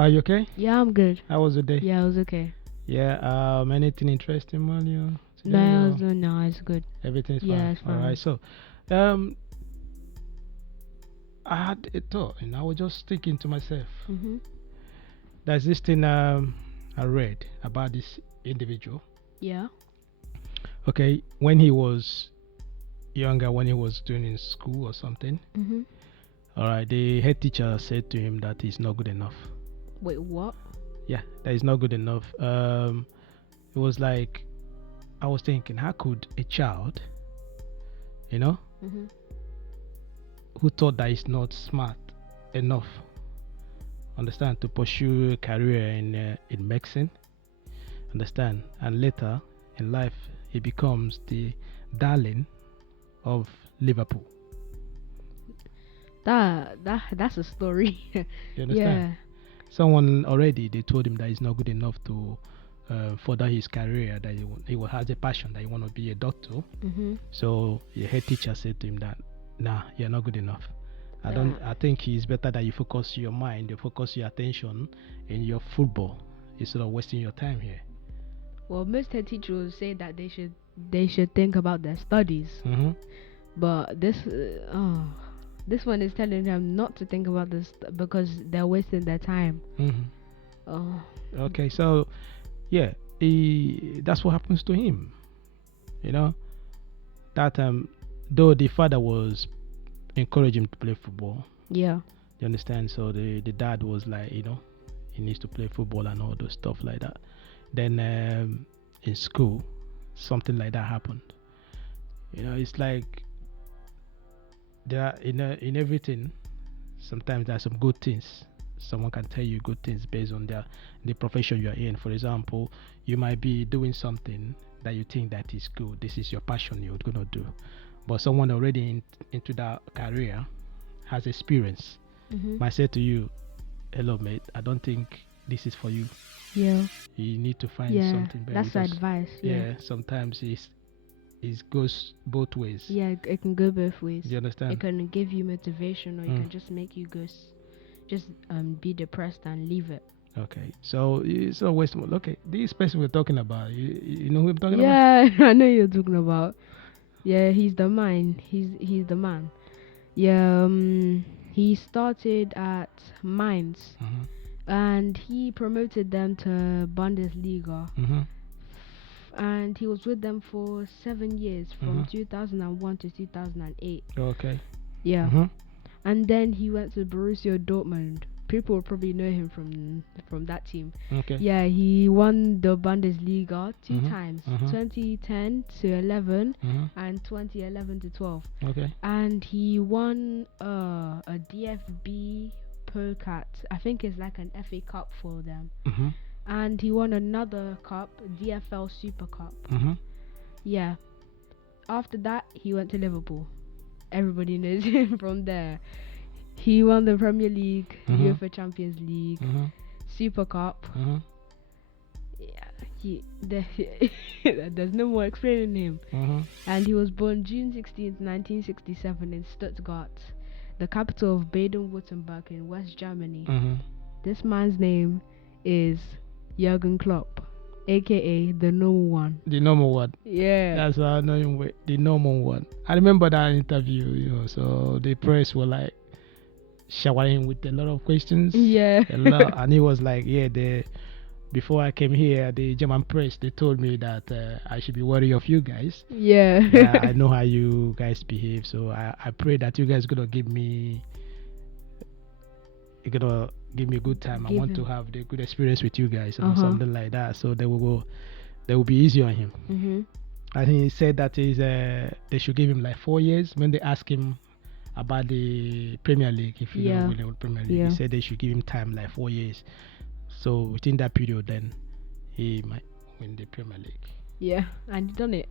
Are you okay? Yeah, I'm good. How was the day? Yeah, it was okay. Yeah. Anything interesting, man? You today No, or no, it's good. everything's Yeah, fine? it's All right. fine. So, um, I had a thought, and I was just thinking to myself. Mhm. There's this thing I read about this individual. Yeah. Okay, when he was younger, when he was doing in school or something. Mhm. All right, the head teacher said to him that he's not good enough. Wait, what? Yeah, that is not good enough. It was like I was thinking, how could a child, you know, Mhm. who thought that he's not smart enough, understand, to pursue a career in medicine, understand, and later in life he becomes the darling of Liverpool. That's a story. You understand? Yeah. Someone already they told him that he's not good enough to further his career. That has a passion that he want to be a doctor. Mhm. So the head teacher said to him that, nah, you're not good enough. I Uh, don't. I think it's better that you focus your mind, you focus your attention in your football instead of wasting your time here. well, most head teachers will say that they should think about their studies, Mm-hmm. but this one is telling them not to think about this because they're wasting their time. Mm-hmm. Oh. Okay, so yeah, that's what happens to him. You know that though the father was encouraging him to play football, Yeah. you understand. So the dad was like, he needs to play football and all those stuff like that. Then in school, something like that happened. It's like there are in everything. Sometimes there are some good things. Someone can tell you good things based on the profession you're in. For example, you might be doing something that you think that is good. This is your passion you're gonna do, but someone already into that career has experience Mhm. might say to you, "Hello, mate. I don't think this is for you. Yeah. You need to find Yeah. something better That's the because advice. Yeah. yeah, sometimes it goes both ways. Yeah, it can go both ways. Do you understand? It can give you motivation, or it Mm. can just make you just be depressed and leave it. Okay, so it's a waste. Okay, this person we're talking about, you know who I'm talking about? Yeah, I know you're talking about. Yeah, he's the man. He's the man. Yeah, he started at Mainz, Mm-hmm. and he promoted them to Bundesliga, Mm-hmm. and he was with them for 7 years, from Mm-hmm. 2001 to 2008. Okay. Yeah. Mm-hmm. And then he went to Borussia Dortmund. People will probably know him from that team. Okay. Yeah, he won the Bundesliga two Mhm. times, Mhm. 2010 to 11 Mm-hmm. and 2011 to 12. Okay. And he won a DFB Pokal. I think it's like an FA Cup for them. Mm-hmm. And he won another cup, DFL Super Cup. Mm-hmm. Yeah. After that, he went to Liverpool. Everybody knows him from there. He won the Premier League, Mhm. UEFA Champions League, Mm-hmm. Super Cup. Mm-hmm. Yeah, there's no more explaining him. Mm-hmm. And he was born June 16th, 1967 in Stuttgart, the capital of Baden-Württemberg in West Germany. Mm-hmm. This man's name is Jürgen Klopp, aka the normal one. The normal one. Yeah. That's how I know him with the normal one. I remember that interview, so the press were like showering him with a lot of questions. Yeah. A lot, and he was like, yeah, before I came here, the German press, they told me that I should be worried of you guys. Yeah. Yeah, I know how you guys behave, so I pray that you guys you're gonna give me a good time. I Give want to him. have the good experience with you guys, something like that. So they will be easy on him. Mhm. And he said that they should give him like 4 years. When they asked him about the Premier League, if you Yeah. know the Premier League, Yeah. he said they should give him time like 4 years. So within that period, then he might win the Premier League. Yeah, and he done it.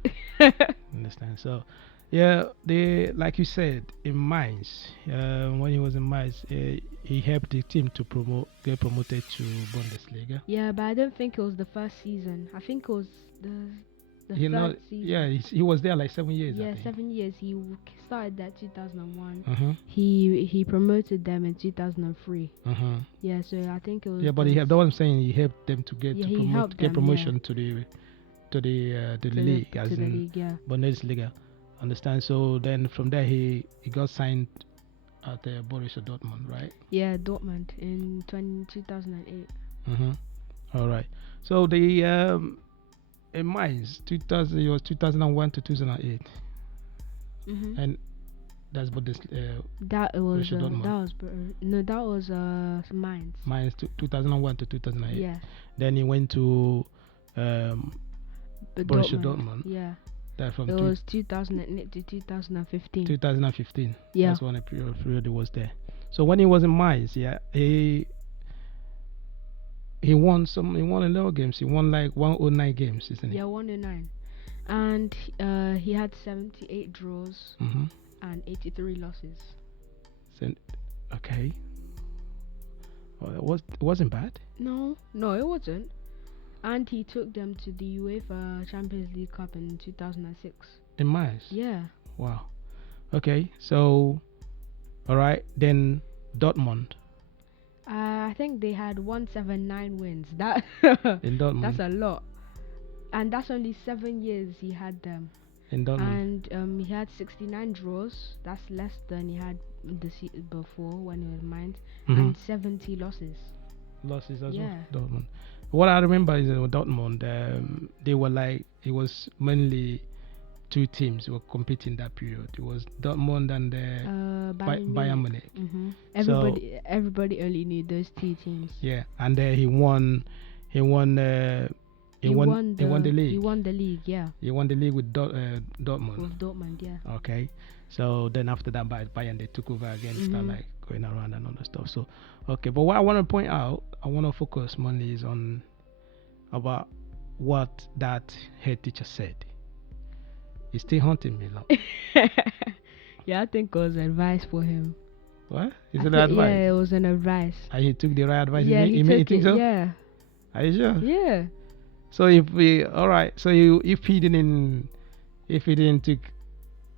Understand? So yeah, they like you said in Mainz. When he was in Mainz, he helped the team to get promoted to Bundesliga. Yeah, but I don't think it was the first season. I think it was the the he third not. season. Yeah, he was there like 7 years. I Yeah, think. 7 years. He started that 2001. Uh-huh. He promoted them in 2003. Uh-huh. Yeah, so I think it was. Yeah, but he helped. That's what I'm saying. He helped them to Yeah, he helped get them, promotion to the league, as to the in league. Yeah. Bundesliga. Understand? So then from there he got signed at Borussia Dortmund, right? Yeah, Dortmund in 2008. Mm-hmm. All right. So the in Mainz, 2000, it was 2001 to 2008, Mhm. and that's what this That was Borussia Dortmund. no, that was Mainz. Mainz 2001 to 2008. Yeah, Then he went to but Borussia Dortmund. Dortmund. Yeah, That from it was 2008 to 2015. 2015. Yeah. That's when the period he was there. So when he was in Mainz, yeah, he won a lot of games. He won like 109 games, isn't he? Yeah, 109, and he had 78 draws Mm-hmm. and 83 losses. So, okay. Well, it wasn't bad. No, it wasn't. And he took them to the UEFA Champions League Cup in 2006. In Mainz. Yeah. Wow. Okay. So, all right. Then Dortmund. I think they had 179 wins. That In Dortmund. that's a lot, and that's only 7 years he had them. In Dortmund. And he had 69 draws. That's less than he had before when he was Mainz, Mhm. and 70 losses. Losses as Yeah. well. Dortmund. What I remember is that with Dortmund, they were like, it was mainly two teams who were competing that period. It was Dortmund and Bayern Munich. Mm-hmm. So- Everybody only knew those two teams. Yeah, and he won the league. He won the league, yeah, He won the league with Dortmund. with Dortmund, yeah. Okay, so then after that, Bayern they took over again, start Mhm. like going around and all that stuff. So, okay, but what I want to point out, I want to focus mainly is on about what that head teacher said. He's still haunting me now. Yeah, I think it was advice for him. What? Is I it thi- advice? Yeah, it was an advice. And he took the right advice. Yeah, you he think took it. so? Yeah, Are you sure? yeah. So if we, all right. So if he didn't take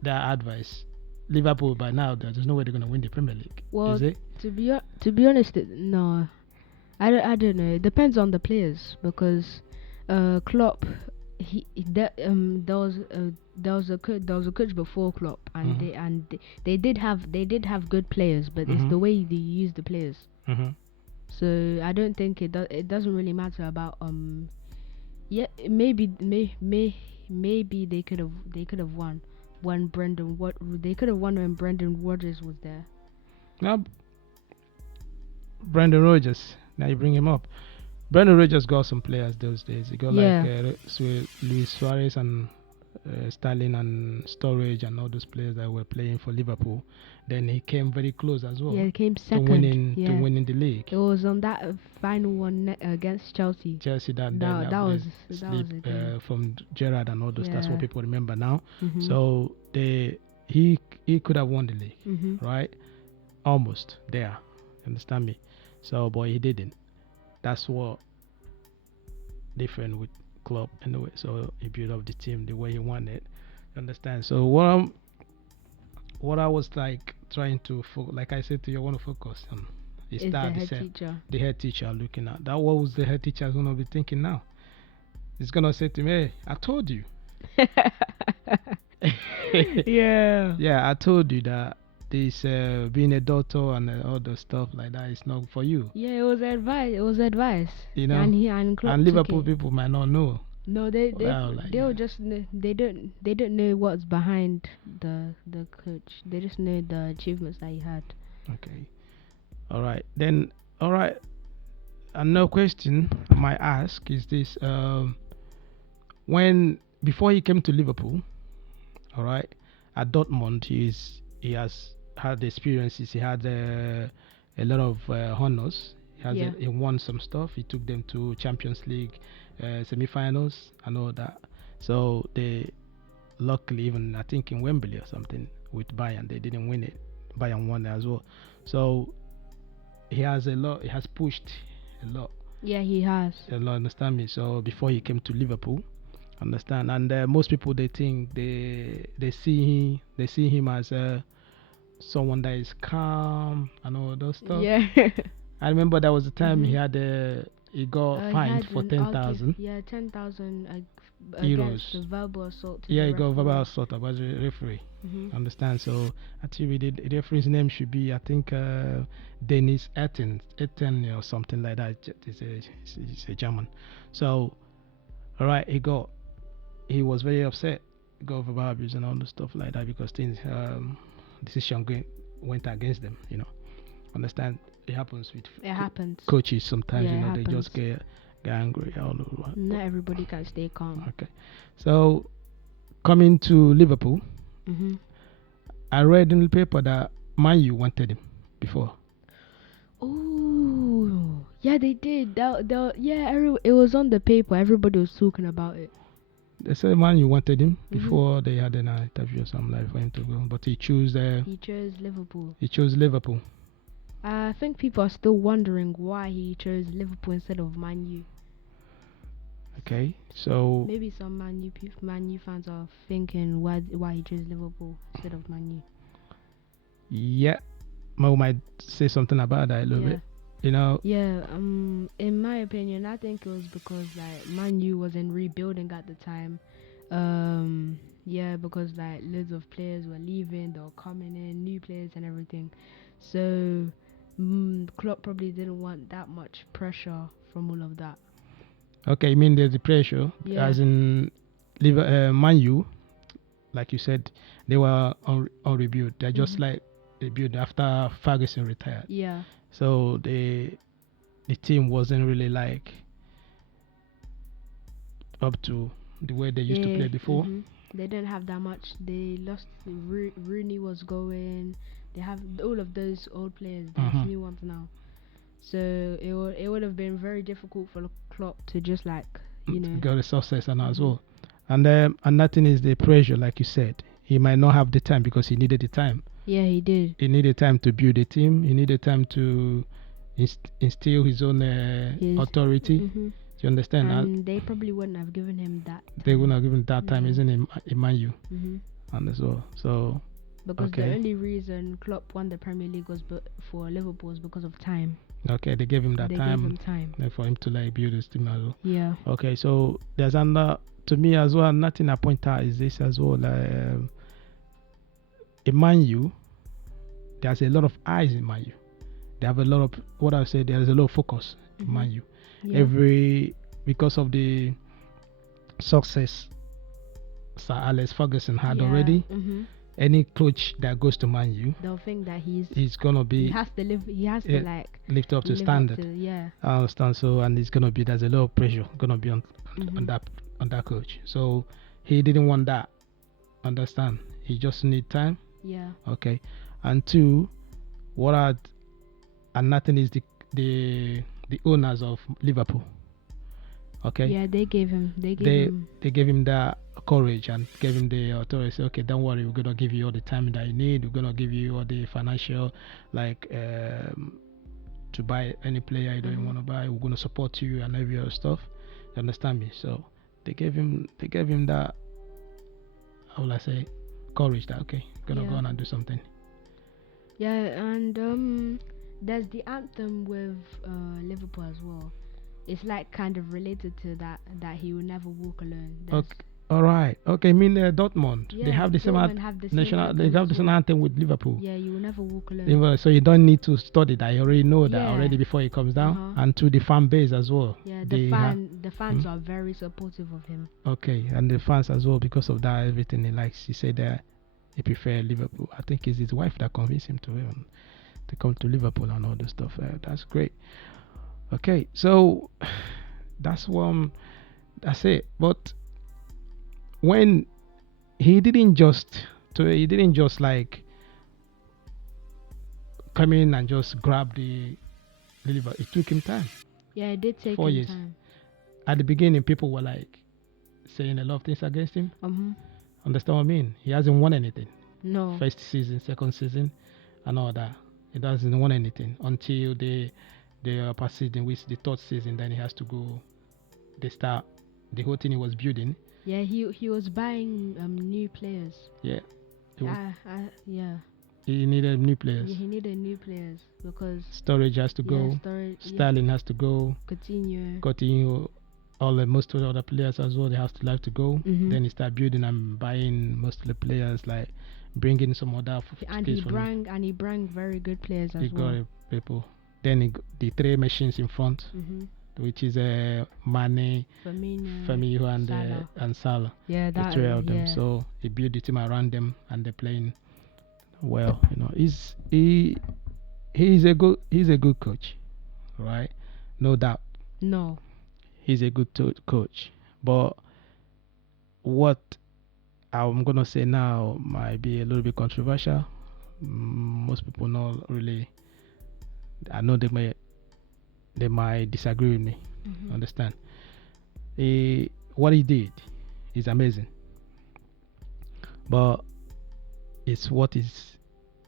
that advice, Liverpool by now there's no way they're gonna win the Premier League. Well, is it? to be honest, no, I don't know. It depends on the players because Klopp, there was a coach before Klopp, and Mhm. they did have good players, but it's Mhm. the way they use the players. Mm-hmm. So I don't think it doesn't really matter about yeah, maybe they could have won when they could have won when Brendan Rodgers was there. Now, Brendan Rodgers. Now you bring him up. Brendan Rodgers got some players those days. He got Yeah. like Luis Suarez and Sterling and Sturridge and all those players that were playing for Liverpool. Then he came very close as well Yeah, he came to second. winning the league. It was on that final one against Chelsea. Chelsea that was slip a game. from Gerrard and all those. That's what Yeah. people remember now. Mhm. So he could have won the league, Mhm. right? Almost there. Understand me? So, but he didn't. That's what different with Klopp anyway. So he built up the team the way he wanted. Understand? So what I was like trying to like I said to you, I want to focus on is Is the that head teacher. the head teacher looking at that. What was the head teacher gonna be thinking now? He's gonna say to me, "Hey, I told you." Yeah. Yeah, I told you that this being a doctor and all the stuff like that is not for you. Yeah, it was advice. You know, and Klopp and took Liverpool it. people might not know. No, Well, like, they'll yeah. just they don't know what's behind the coach. They just know the achievements that he had. Okay. All right. Then, all right. Another question I might ask is this: when before he came to Liverpool, all right, at Dortmund, he has had experiences. He had a lot of honors. Yeah. He won some stuff. He took them to Champions League semi-finals and all that. So they luckily, even I think in Wembley or something with Bayern, they didn't win it. Bayern won it as well. So he has a lot. He has pushed a lot. Yeah, he has. A lot. Understand me? So before he came to Liverpool, Understand? And most people they think they see him as someone that is calm and all those stuff. Yeah. I remember there was a time Mhm. he got He fined had for an argue. 10,000 Yeah, 10,000 against the euros. verbal assault to Yeah, the he got verbal referee. assault about the referee. Mhm. Understand? So I think the referee's name should be, I think, Dennis Etten or something like that. It's a German. So all right, he was very upset. He got verbal abuse and all the stuff like that because things decision went against them. Understand? It happens with It happens. coaches sometimes. Yeah, it They just happens. get angry all over. Not everybody can stay calm. Okay, so coming to Liverpool, Mhm. I read in the paper that Man U wanted him before. Oh, yeah, they did. Yeah, it was on the paper. Everybody was talking about it. They said Man U wanted him Mhm. before they had an interview or something like for him to go, but he chose He chose Liverpool. Liverpool. I think people are still wondering why he chose Liverpool instead of Man U. Okay, so Maybe some Man U fans are thinking why he chose Liverpool instead of Man U. yeah, we might say something about that a little Yeah. bit. You know, Yeah, in my opinion, I think it was because like Man U was in rebuilding at the time. Yeah, because like loads of players were leaving, they were coming in, new players and everything. So, Klopp probably didn't want that much pressure from all of that. okay, I mean there's the pressure, Yeah. as in Man U, like you said, they were on rebuild. They're just Mhm. like rebuild after Ferguson retired. Yeah. So the team wasn't really like up to the way they used to Yeah. play before. Mhm. They didn't have that much. They lost. Rooney was going. They have all of those old players. There's Mhm. new ones now. So it would have been very difficult for Klopp to just like Got the success and as Mhm. well. And nothing is the pressure, like you said. He might not have the time because he needed the time. Yeah, he did. He needed time to build a team. He needed time to instill his own His authority. Do Mhm. you understand? And they probably wouldn't have given him that They would time. not give him that time, No. isn't it, Emmanuel? Mhm. And as well. So Because the okay, only reason Klopp won the Premier League was for Liverpool was because of time. okay, they gave him that They gave time him time. for him to like build his team as well. Yeah. Okay, so there's another to me as well. Nothing I point out is this as well. In Man U, there's a lot of eyes in Man U. They have a lot of what I say. There's a lot of focus in Mhm. Man U. Yeah. Every because of the success Sir Alex Ferguson had Yeah. already. Mhm. Any coach that goes to Man U They'll think that is gonna he be has to live. He has to like lift up to live up standard. to yeah. I understand. So and it's gonna be there's a lot of pressure gonna be on Mhm. that coach. So he didn't want that. Understand? He just need time. Yeah. Okay. And two, what are and nothing is the owners of Liverpool. Okay. Yeah, they gave him. They gave They him. they gave him that courage and gave him the authority. Say, okay, don't worry, we're gonna give you all the time that you need. We're gonna give you all the financial like to buy any player you don't Mhm. want to buy. We're gonna support you and every other stuff. You understand me? So they gave him that, how will I say, courage that okay, gonna go Yeah. on and do something. Yeah, and there's the anthem with Liverpool as well. It's like kind of related to that he will never walk alone. Okay. All right. Okay. I mean Dortmund. Yeah, They have the same Dortmund have the same national. They anthem have as the same well. anthem with Liverpool. Yeah, you will never walk alone. Even- So you don't need to study that. You already know that Yeah. already before he comes down. Uh-huh. And to the fan base as well. Yeah, They the fans are very supportive of him. okay, and the fans as well because of that everything he likes. He said that he prefer Liverpool. I think it's his wife that convinced him to come to Liverpool and all the stuff. That's great. Okay, so that's one. That's it. But when he didn't just like come in and just grab the Liverpool. It took him time. Yeah, it did take 4 him years. time. At the beginning, people were like saying a lot of things against him. Understand what I mean? He hasn't won anything. No. First season, second season, and all that. He doesn't won anything until the upper season, which the third season. Then he has to go. They start the whole thing he was building. Yeah, he was buying new players. Yeah, he, was, Yeah. he needed new Yeah, players. he needed new players because Storage has to yeah, go. storage. Yeah, Sterling has to go. Coutinho. Coutinho, all the most of the other players as well. They have to go. Mhm. Then he start building and buying most of the players, like bringing some other And space from. he brought very good players He as got well. people. Then the three machines in front, Mhm. which is Mane, Firmino, Salah. and Salah. Yeah, The that. three of them. Yeah. So he built the team around them, and they're playing well. He's a good coach, right? No doubt, No. he's a good coach. But what I'm gonna say now might be a little bit controversial. Most people not really. I know they might disagree with me. Mhm. Understand? What he did is amazing, but it's what is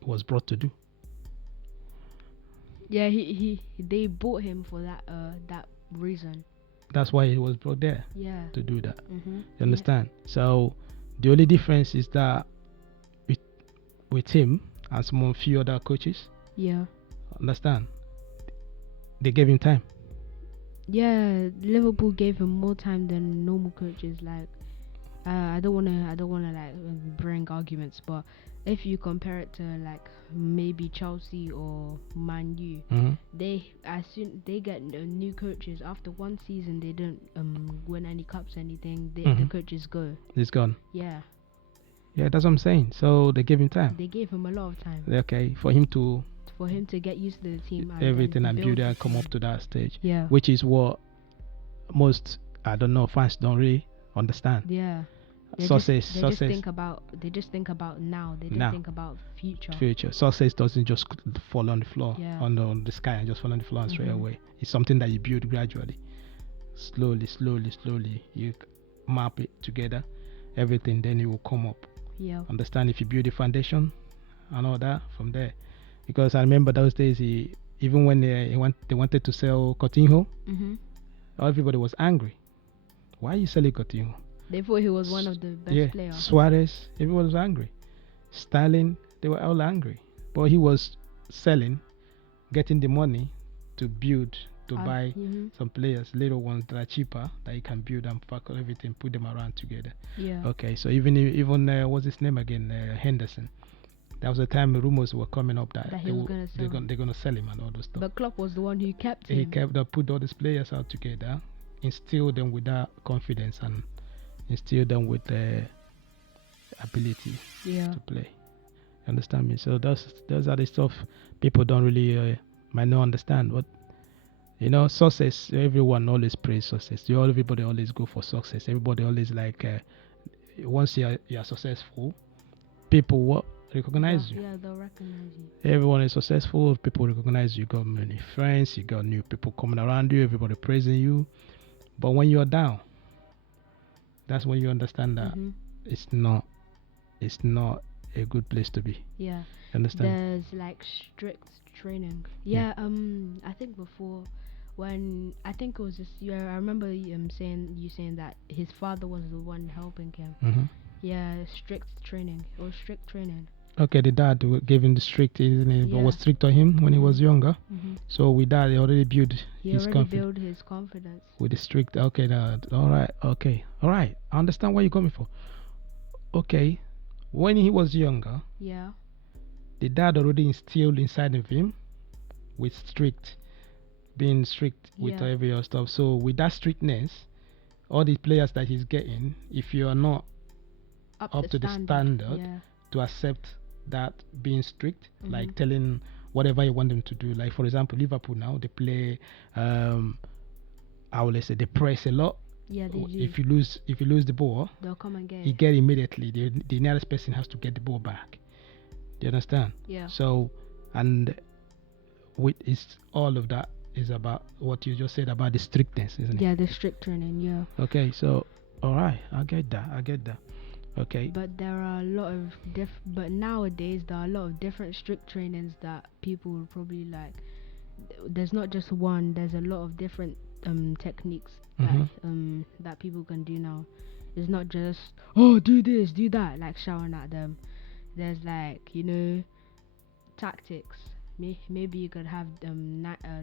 was brought to do. Yeah, they bought him for that reason. That's why he was brought there Yeah. to do that. Mhm. You understand? So the only difference is that with, with him and some few other coaches, Yeah. understand? They gave him time. Yeah, Liverpool gave him more time than normal coaches. Like, I don't wanna like bring arguments, but if you compare it to like maybe Chelsea or Man U, Mhm. as soon they get new coaches after one season, they don't win any cups, anything. The Mhm. coaches go. He's gone. Yeah, Yeah, that's what I'm saying. So they gave him time. they gave him a lot of time Okay, for him to get used to the team and everything then and build it the and come team. up to that stage, Yeah, which is what most I don't know fans don't really understand. yeah. Success, They just think about now. They don't now, think about future. future. Success doesn't just fall on the floor, Yeah. on the sky and just fall on the floor and straight Mhm. away. It's something that you build gradually, slowly, slowly, slowly. You map it together, everything, then it will come up. Yeah. Understand? If you build the foundation and all that from there, because I remember those days. Even when they wanted to sell Coutinho, Mhm. everybody was angry. Why are you selling Coutinho? They thought he was one of the best Yeah, players. Suarez, everyone was angry. Sterling, they were all angry. But he was selling, getting the money to build, to buy some players, little ones that are cheaper, that you can build and pack everything, put them around together. Yeah. Okay, so even what's his name again? Henderson. That was the time rumors were coming up that He was gonna sell him. they're gonna sell him and all those stuff. But Klopp was the one who kept He him. put all these players out together, instilled them with that confidence and instilled them with the ability Yeah. to play. You understand me? So those are the stuff people don't really might not understand. But success. Everyone always praise success. Everybody always go for success. Everybody always like once you're successful, people recognize you. Yeah, they'll recognize you. Everyone is successful. People recognize you. Got many friends. You got new people coming around you. Everybody praising you. But when you're down, that's when you understand that it's not a good place to be. Yeah. Understand? There's like strict training. Yeah. I think before, when I think it was just I remember saying that his father was the one helping him. Mm-hmm. Yeah, strict training. It was strict training. Okay, the dad gave him the strict, isn't it? But Yeah. was strict on him when he was younger. Mhm. So with that, he already built his confidence. Built his confidence. With the strict, okay, all right, okay, all right. I understand what you're coming for. Okay, when he was younger, Yeah. the dad already instilled inside of him with being strict with Yeah. every other stuff. So with that strictness, all the players that he's getting, if you are not up to the standard Yeah. to accept that being strict, like Mhm. telling whatever you want them to do. Like for example, Liverpool now they play, how will I say, they press a lot. Yeah, they do. If you lose the ball, They'll come and get you it. get immediately. The nearest person has to get the ball back. Do you understand? Yeah. So, and with it's all of that is about what you just said about the strictness, isn't it? Yeah, the strict training. Yeah. Okay, so all right, I get that. Okay. But there are a lot of but nowadays there are a lot of different strict trainings that people will probably like. There's not just one. There's a lot of different techniques that Mhm. that people can do now. It's not just, oh, do this, do that, like shouting at them. There's like, tactics. Maybe you could have a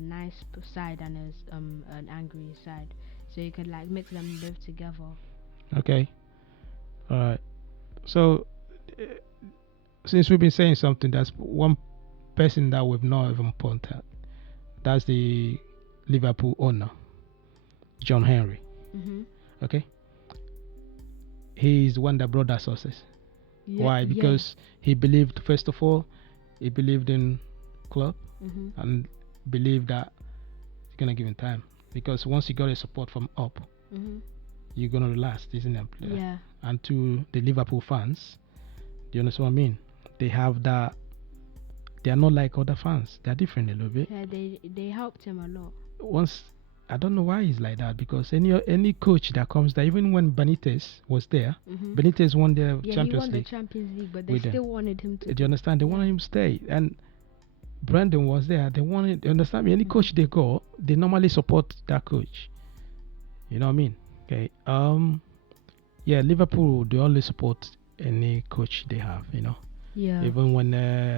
nice side and an angry side, so you could like make them live together. Okay. All right. So uh, since we've been saying something, that's one person that we've not even pointed at. That's the Liverpool owner, John Henry. Mhm. Okay. He's the one that brought that success. Yeah. Why? Yeah. Because he believed, first of all, he believed in club Mhm. and believed that he's gonna give him time. Because once you got a support from up, Mhm. you're gonna relax, isn't it? Yeah. And to the Liverpool fans, do you understand what I mean? They have that. They are not like other fans. They are different a little bit. Yeah. They helped him a lot. Once I don't know why he's like that because any coach that comes there, even when Benitez was there, Mhm. Benitez won the Yeah, he Champions won the League Champions League, but they with them. still wanted him to. Do you understand? They Yeah. wanted him to stay, and Brandon was there. They wanted. You understand me? Any coach they go, they normally support that coach. You know what I mean? Okay. Yeah, Liverpool they always support any coach they have. Yeah. Even when,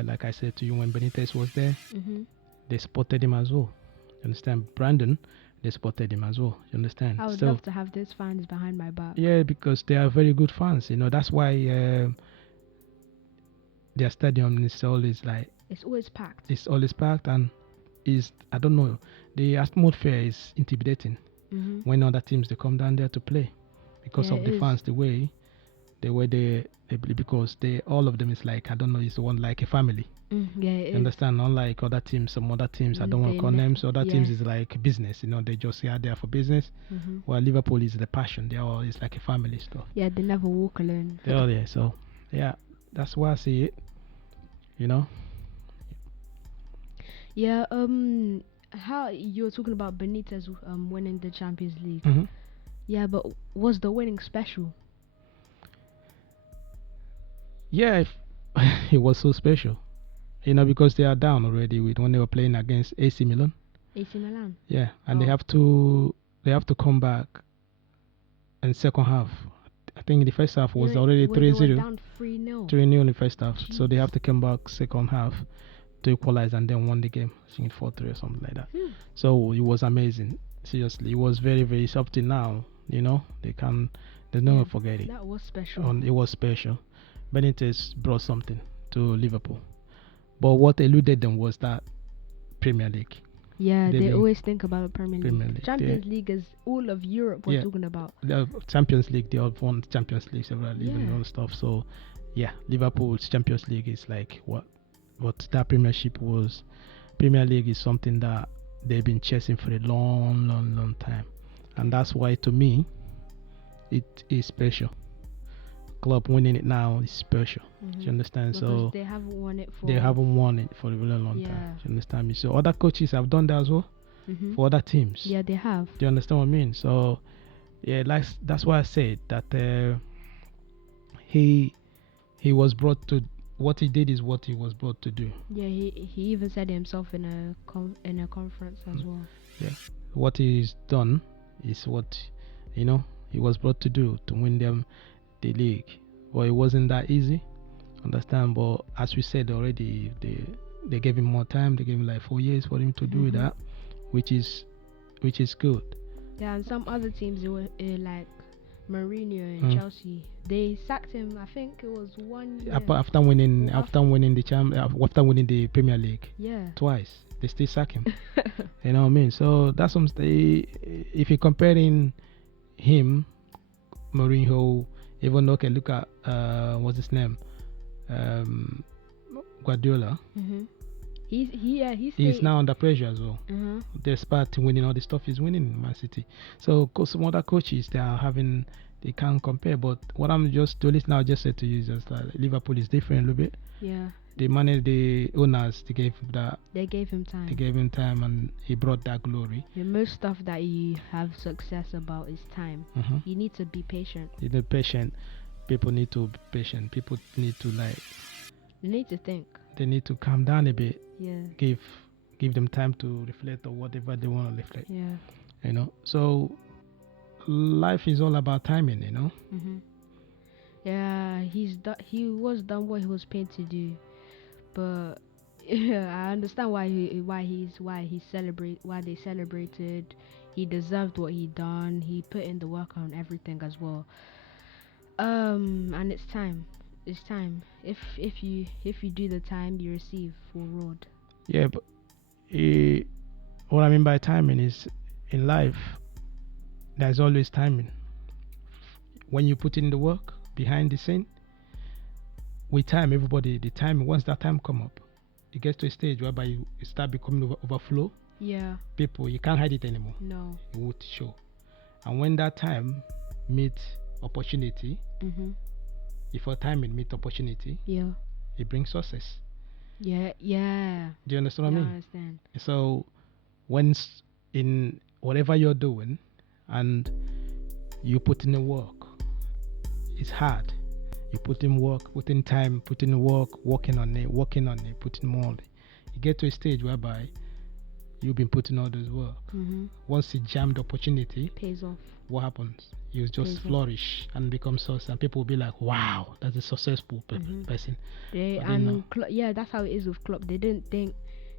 like I said to you, when Benitez was there, Mhm. they supported him as well. You understand? Brandon, they supported him as well. You understand? I would So love to have those fans behind my back. yeah, because they are very good fans. That's why their stadium is always like It's always packed. it's always packed and is I don't know. The atmosphere is intimidating Mhm. when other teams they come down there to play because Yeah, of it the is. fans, the way they play because they all of them is like I don't know, it's one like a family. Yeah, it You is. understand? Unlike other teams, some other teams I don't want They to call names. Other yeah. teams is like business. They just are there for business. Mhm. While Liverpool is the passion. They all it's like a family stuff. Yeah, they never walk alone. They all there. So yeah, that's why I see it. You know. Yeah. How you were talking about Benitez winning the Champions League? hmm Yeah, but was the winning special? Yeah, it was so special. Because they are down already with when they were playing against AC Milan. AC Milan. Yeah, and Oh. they have to come back in second half. I think the first half was already They were 3-0, down 3-0. 3-0 in the first half. So they Jeez. have to come back second half to equalize and then won the game. I think 4-3 or something like that. So it was amazing. Seriously, it was very very something now. They never forget it. That was special. It was special. Benitez brought something to Liverpool. But what eluded them was that Premier League. Yeah, They they being always think about the Premier Premier League. League. Champions League is all of Europe we're Yeah. talking about. The Champions League, they all won Champions League several even Yeah. all stuff. So yeah, Liverpool's Champions League is like what? But that Premier League is something that they've been chasing for a long, long, long time, and that's why to me, it is special. Club winning it now is special. Do you understand? Because So they haven't won it for. they haven't won it for a really long Yeah. time. Do you understand me? So other coaches have done that as well Mhm. for other teams. Yeah, they have. Do you understand what I mean? So yeah, that's why I said that he was brought to what he did is what he was brought to do. Yeah, he even said it himself in a conference as well. Yeah, what he's done is what he was brought to do to win them the league. Well, it wasn't that easy, understand. But as we said already, they gave him more time. They gave him like 4 years for him to do that, which is good. Yeah, and some other teams they were like Mourinho and Chelsea. They sacked him. I think it was 1 year. After winning after winning the Premier League Yeah. twice, they still sack him. You know what I mean? So that's some if you're comparing him, Mourinho, even look at what's his name, Guardiola. He's now under pressure as well. Despite winning all the stuff he's winning in Man City. So some other coaches they can't compare. But what the only thing I'll just say to you is just that Liverpool is different a little bit. Yeah. They managed the owners. They gave him time. They gave him time, and he brought that glory. The most stuff that you have success about is time. You need to be patient. You need patient. People need to be patient. People need to You need to think. They need to calm down a bit. Yeah. Give them time to reflect or whatever they want to reflect. Yeah. So life is all about timing, Mhm. Yeah, he was done what he was paid to do, but yeah, I understand why they celebrated. He deserved what he done. He put in the work on everything as well. And it's time. It's time. If you do the time, you receive full road. Yeah, but eh, what I mean by timing is in life, there's always timing. When you put in the work behind the scene, with time, everybody, the time, once that time come up, it gets to a stage whereby you start becoming overflow. Yeah. People, you can't hide it anymore. No. It would show. And when that time meets opportunity, Mhm. before timing meets opportunity, Yeah. it brings success. Yeah. Yeah. Do you understand what Yeah, I I mean? understand. So, when in whatever you're doing and you put in the work, it's hard. You put in work, put in time, put in work, working on it, putting more on it. You get to a stage whereby you've been putting all this work. Mhm. Once it jammed opportunity, Pays off. what happens? You just Pays off. flourish and become success, and people will be like, "Wow, that's a successful Mhm. person." They But then now, yeah, that's how it is with Klopp. They didn't think.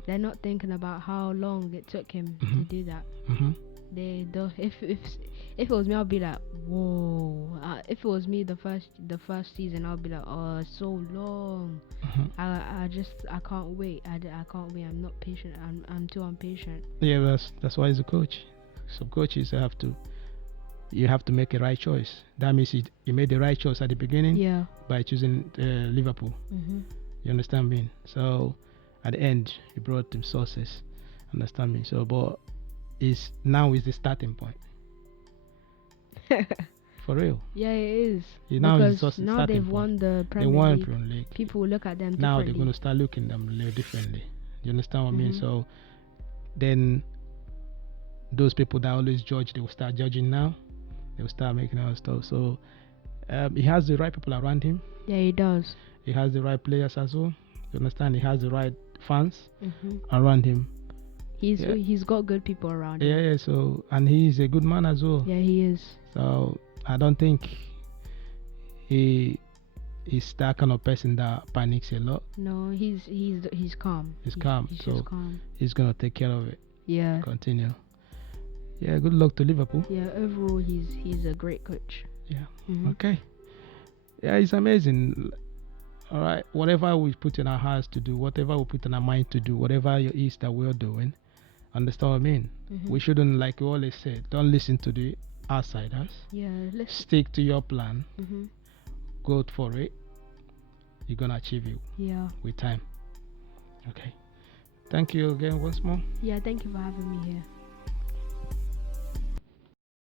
They're not thinking about how long it took him to hmm do that. hmm If it was me, I'd be like, whoa. If it was me, the first season, I'd be like, oh, it's so long. hmm I can't wait. I can't wait. I'm not patient. I'm too impatient. yeah, that's why he's a coach. So coaches you have to make a right choice. That means you made the right choice at the beginning Yeah. by choosing Liverpool. Mhm. You understand me? So at the end, you brought him success. Understand me? So, but is now is the starting point for real. Yeah, it is. Now is Because the now starting they've point. won the They Premier won League. Premier League. People will look at them Now they're differently. going to start looking them a little differently. You understand what I mean? Mhm. So then those people that always judge, they will start judging now. They will start making other stuff. So he has the right people around him. Yeah, he does. He has the right players as well. You understand? He has the right fans Mhm. around him. He's Yeah. he's got good people around Yeah, him. yeah. So and he's a good man as well. Yeah, he is. So I don't think he is that kind of person that panics a lot. No, he's calm. He's calm. He's So just calm. he's gonna take care of it. Yeah. Continue. Yeah. Good luck to Liverpool. Yeah. Overall, he's a great coach. Yeah. Mhm. Okay. Yeah, it's amazing. All right. Whatever we put in our hearts to do, whatever we put in our mind to do, whatever it is that we're doing, understand what I mean? Mhm. We shouldn't, like we always say, don't listen to the outsiders. Yeah. Let's. Stick to your plan. Mhm. Go for it. You're gonna achieve it Yeah. with time. Okay. Thank you again once more. Yeah. Thank you for having me here.